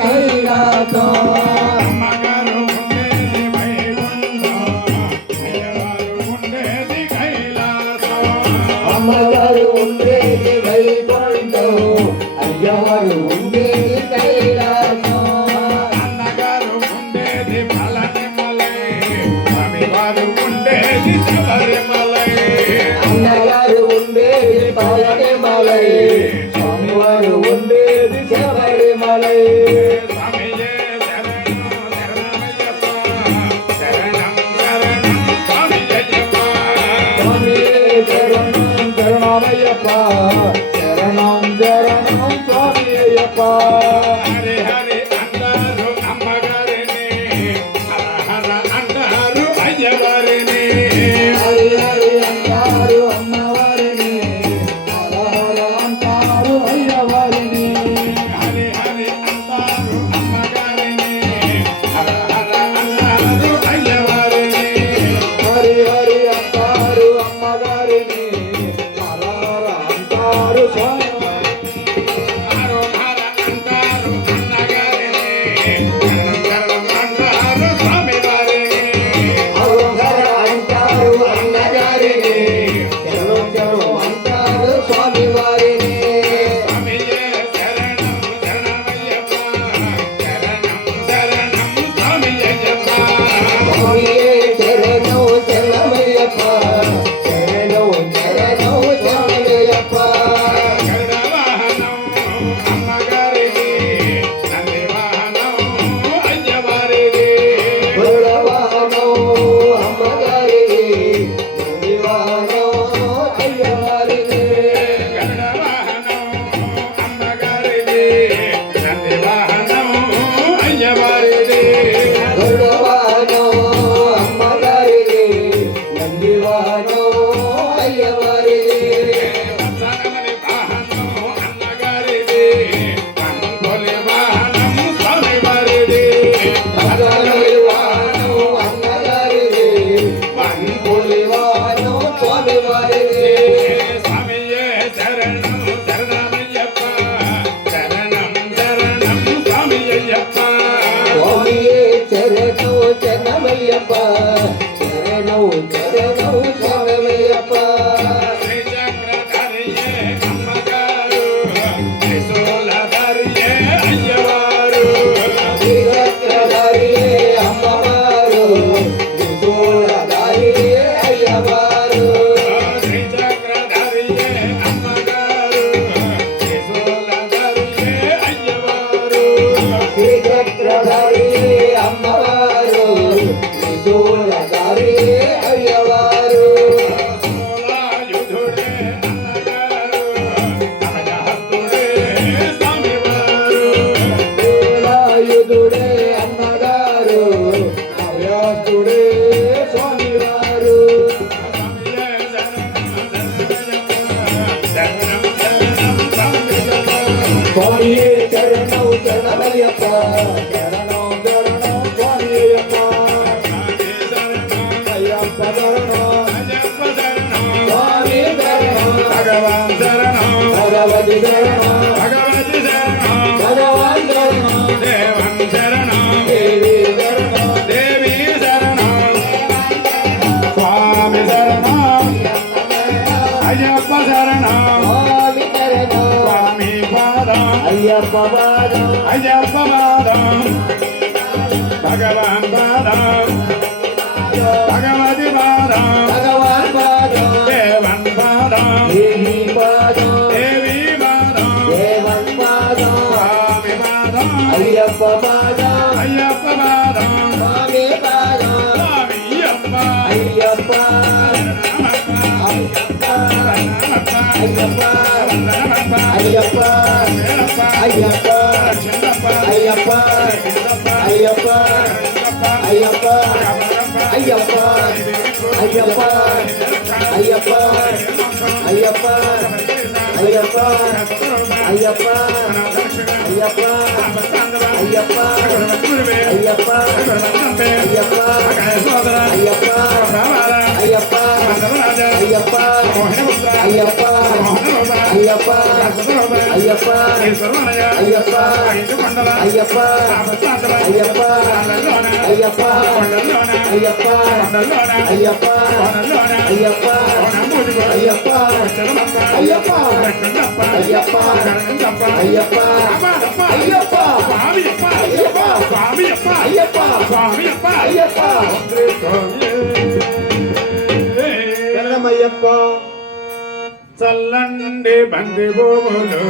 కైలాసం అమ్మగారు ఉండేది వైకుంఠం అయ్యవారు ఉండేది కైలాసం అన్నగారు ఉండేది పళనిమలై స్వామివారు ఉండేది శబరిమలై అన్నగారు ఉండేది పళనిమలై స్వామివారు ఉండేది శబరిమలై స్వామియే శరణం శరణమయ్యప్ప శరణం స్వామియయ్యప్ప శరణం శరణమయ్యప్ప శరణం శరణం స్వామి అయ్యప్ప హరి హరి అంటారు అమ్మగారిని హర హర అంటారు అయ్యవారిని హరి హరి అంటారు అమ్మవారిని హర హర అంటారు అయ్యవారిని హరి హరి అంటారు అమ్మగారిని హర హర అంటారు అయ్యవారిని హరి హరి అంటారు అమ్మగారిని హర హర అంటారు స్వామి హర హర అంటారు అన్నగారిని శరణం శరణం అంటారు స్వామివారిని హర అంటారు అన్నగారిని శరణం శరణం అంటారు స్వామి వారిని స్వామియే శరణం శరణమయ్యప్ప శరణం శరణం స్వామియయ్యప్ప స్వామియే శరణం శరణమయ్యప్ప శరణం శరణం స్వామియప్ప గరుడ వాహనం అమ్మగారిది నంది వాహనం అయ్యవారిది గరుడవాహనం అమ్మగారిని నందివాహనం అయ్యవారిని గరుడ వాహనం అమ్మగారిది నంది వాహనం అయ్యవారిది గరుడవాహనం అమ్మగారిని నందివాహనం అయ్యవారిని వత్సనమణి వాహనం అన్నగారిది పంకొలి వాహనం స్వామివారిది భద్రాద్రి వాహనం అన్నగారిని పంపులి వాహనం స్వామి వారిని స్వామియే శరణం శరణమయ్యప్ప శరణం శరణం స్వామియయ్యప్ప స్వామియే శరణం శరణమయ్యప్ప శరణం శరణం స్వామియప్ప శ్రీచక్రధరియే అమ్మగారు త్రిశూలధరియే అయ్యవారు శ్రీచక్రధారియే అమ్మవారు త్రిశూలధారియే అయ్యవారు శ్రీచక్రధరియే అమ్మగారు త్రిశూలధరియే అయ్యవారు శ్రీచక్రధారియే అమ్మవారు త్రిశూలధారియే అయ్యవారు శూలాయుధుడే అన్నగారు అనగహస్తుడే స్వామివారు శూలాయుధుడే అన్నగారు అభ్యాస్తుడే స్వామివారు స్వామియే శరణం శరణం స్వామియయ్యప్ప స్వామియే శరణం శరణమయ్యప్ప శరణం శరణం స్వామియప్ప అయ్యప్ప శరణం స్వామి శరణం భగవాన్ శరణం భగవతి శరణం భగవతి శరణం భగవాన్ శరణం దేవన్ శరణం దేవి శరణం దేవి శరణం స్వామి శరణం అయ్యప్ప శరణం స్వామి శరణం స్వామి పాదం అయ్యప్ప పాదం అయ్యప్ప పాదం భగవాన్ పాదం భగవతి పాదం భగవాన్ పాదం దేవన్ పాదం దేవి పాదం దేవి పాదం దేవన్ పాదం స్వామి పాదం అయ్యప్ప పాదం అయ్యప్ప పాదం స్వామి పాదం స్వామి అయ్యప్ప అయ్యప్ప అయ్యప్ప అయ్యప్ప అయ్యప్ప అయ్యప్ప అయ్యప్ప అయ్యప్ప అయ్యప్ప అయ్యప్ప అయ్యప్ప అయ్యప్ప అయ్యప్ప కస్తూర్బా అయ్యప్ప దక్షిణ అయ్యప్ప ఆపత్తాంగవ అయ్యప్ప గురువే అయ్యప్ప గురువంతంపే అయ్యప్ప అకాయ సోదర అయ్యప్ప బాబాల అయ్యప్ప మంగళరాజ అయ్యప్ప మోహనపుత్ర అయ్యప్ప మోహనరోధ అయ్యప్ప కస్తూర్బా అయ్యప్ప ఈశ్వరమణయ అయ్యప్ప ఐదు మండల అయ్యప్ప ఆపత్తాంగవ అయ్యప్ప కొండల్లోన అయ్యప్ప కొండల్లోన అయ్యప్ప కొండల్లోన అయ్యప్ప కోనల్లోన అయ్యప్ప కోనంబూదిగో అయ్యప్ప వచ్చలమప్ప అయ్యప్ప లక్ష్మణప్ప అయ్యప్ప గరణంతప్ప అయ్యప్ప రామాలప్ప అయ్యప్ప స్వామియప్ప అయ్యప్ప స్వామియప్ప అయ్యప్ప స్వామియప్ప అయ్యప్ప శరణమయ్యప్ప చల్లండి బంది భూములు